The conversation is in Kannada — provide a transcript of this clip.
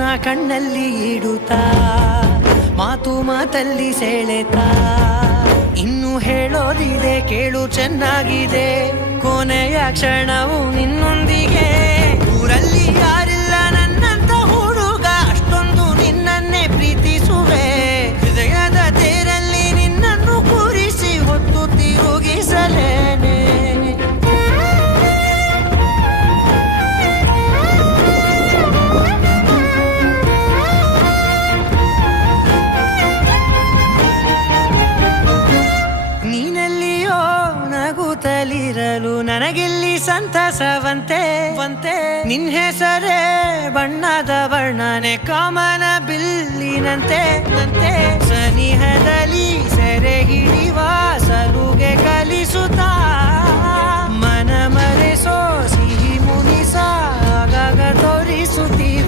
ನನ್ನ ಕಣ್ಣಲ್ಲಿ ಇಡುತ್ತಾ ಮಾತು ಮಾತಲ್ಲಿ ಸೆಳೆತಾ ಇನ್ನು ಹೇಳೋದಿದೆ ಕೇಳು ಚೆನ್ನಾಗಿದೆ ಕೊನೆಯ ಕ್ಷಣವು ನಿನ್ನೊಂದಿಗೆ ಊರಲ್ಲಿ ಯಾರಿಲ್ಲ ನನ್ನಂತ ಹುಡುಗ ಅಷ್ಟೊಂದು ನಿನ್ನನ್ನೇ ಪ್ರೀತಿಸುವೆ ಹೃದಯದ ತೇರಲ್ಲಿ ನಿನ್ನನ್ನು ಕೂರಿಸಿ ಹೊತ್ತು ತಿರುಗಿಸಲೇನೆ ನಗುತ್ತಲಿರಲು ನನಗಿಲ್ಲಿ ಸಂತಸವಂತೆ ನಿನ್ ಹೆಸರೇ ಬಣ್ಣದ ವರ್ಣನೆ ಕಾಮನ ಬಿಲ್ಲಿನಂತೆ ಸನಿಹದಲ್ಲಿ ಸೆರೆ ಹಿಡಿಯುವ ಸಲುಗೆ ಕಲಿಸು